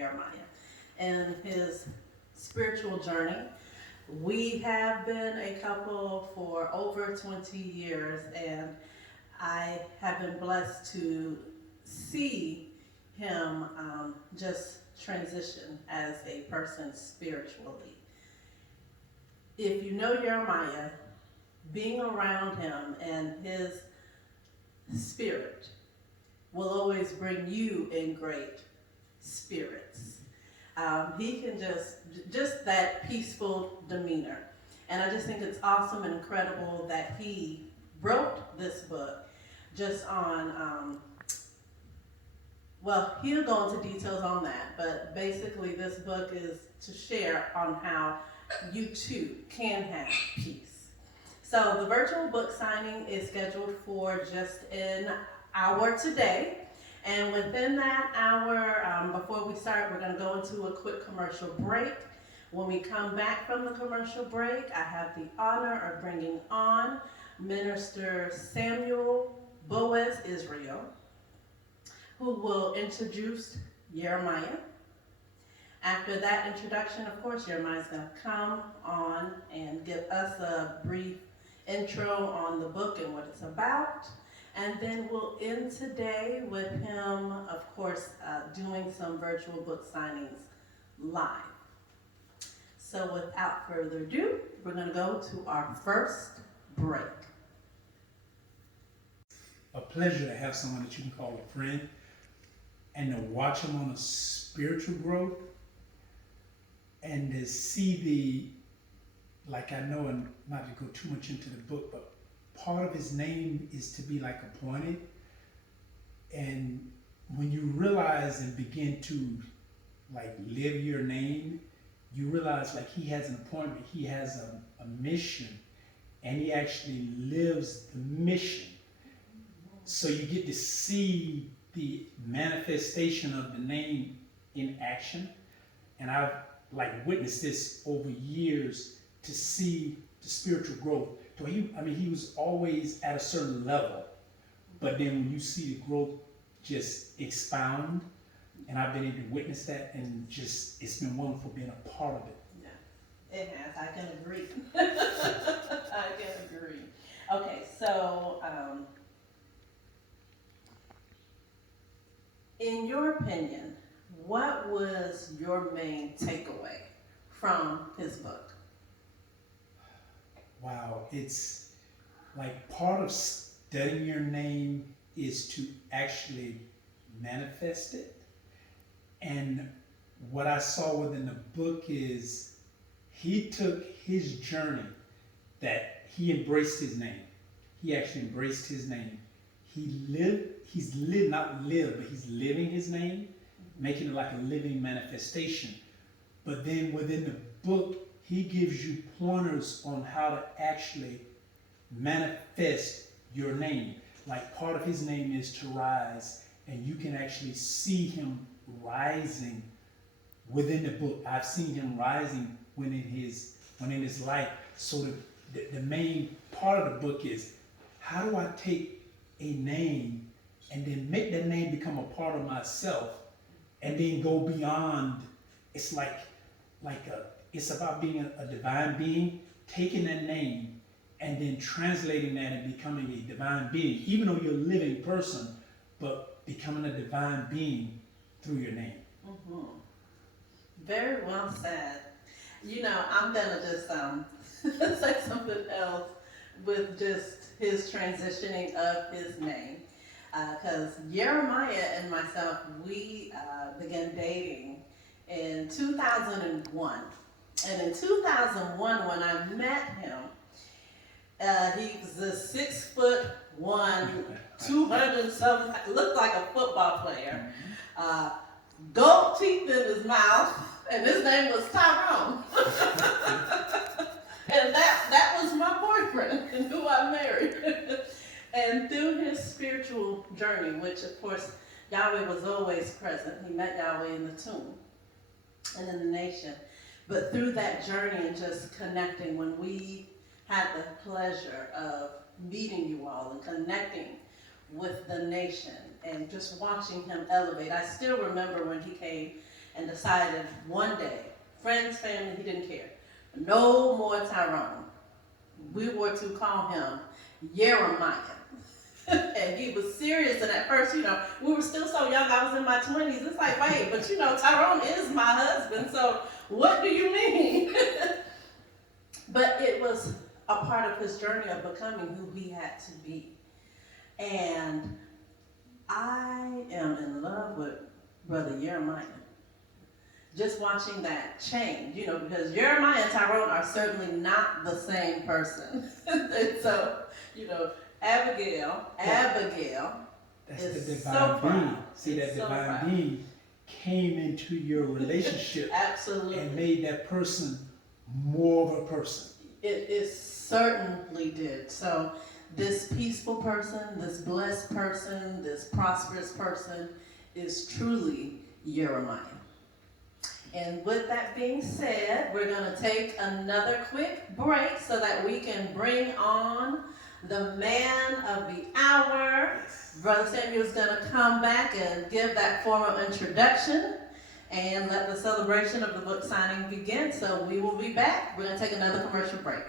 Yeremyah and his spiritual journey. We have been a couple for over 20 years, and I have been blessed to see him just transition as a person spiritually. If you know Yeremyah, being around him and his spirit will always bring you in great spirits. He can just that peaceful demeanor. And I just think it's awesome and incredible that he wrote this book just on, well, he'll go into details on that, but basically this book is to share on how you too can have peace. So the virtual book signing is scheduled for just an hour today. And within that hour, before we start, we're going to go into a quick commercial break. When we come back from the commercial break, I have the honor of bringing on Minister Samuel Boaz Israel, who will introduce Yeremyah. After that introduction, of course, Yeremyah is going to come on and give us a brief intro on the book and what it's about. And then we'll end today with him, of course, doing some virtual book signings live. So without further ado, we're going to go to our first break. A pleasure to have someone that you can call a friend and to watch him on a spiritual growth and to see like I know, and not to go too much into the book, but part of his name is to be like appointed. And when you realize and begin to like live your name, you realize like he has an appointment, he has a mission, and he actually lives the mission. So you get to see the manifestation of the name in action. And I've like witnessed this over years to see the spiritual growth. So he was always at a certain level, but then when you see the growth just expound, and I've been able to witness that, and just it's been wonderful being a part of it. Yeah, it has. I can agree. I can agree. Okay, so in your opinion, what was your main takeaway from his book? Wow, it's like part of studying your name is to actually manifest it. And what I saw within the book is he took his journey, that he embraced his name. He actually embraced his name. He's living his name, making it like a living manifestation. But then within the book, he gives you pointers on how to actually manifest your name. Like part of his name is to rise, and you can actually see him rising within the book. I've seen him rising when in his life. So the main part of the book is, how do I take a name and then make that name become a part of myself, and then go beyond? It's it's about being a divine being, taking that name and then translating that and becoming a divine being, even though you're a living person, but becoming a divine being through your name. Mm-hmm. Very well said. You know, I'm gonna just say something else with just his transitioning of his name, because Yeremyah and myself, we began dating in 2001. And in 2001, when I met him, he was a 6'1", 200 something, looked like a football player. Gold teeth in his mouth, and his name was Tyrone. And that was my boyfriend, and who I married. And through his spiritual journey, which of course Yahweh was always present. He met Yahweh in the tomb and in the nation. But through that journey and just connecting, when we had the pleasure of meeting you all and connecting with the nation and just watching him elevate. I still remember when he came and decided one day, friends, family, he didn't care. No more Tyrone. We were to call him Yeremyah. And he was serious, and at first, we were still so young. I was in my 20s. It's like, wait, but Tyrone is my husband, so what do you mean? But it was a part of his journey of becoming who he had to be. And I am in love with Brother Yeremyah. Just watching that change, because Yeremyah and Tyrone are certainly not the same person. And so, Abigail That's is the divine so being. proud. See, that It's so divine proud. being came into your relationship Absolutely. and made that person more of a person. It certainly did. So this peaceful person, this blessed person, this prosperous person is truly Yeremyah. And with that being said, we're going to take another quick break so that we can bring on the man of the hour. Brother Samuel's going to come back and give that formal introduction and let the celebration of the book signing begin. So we will be back. We're going to take another commercial break.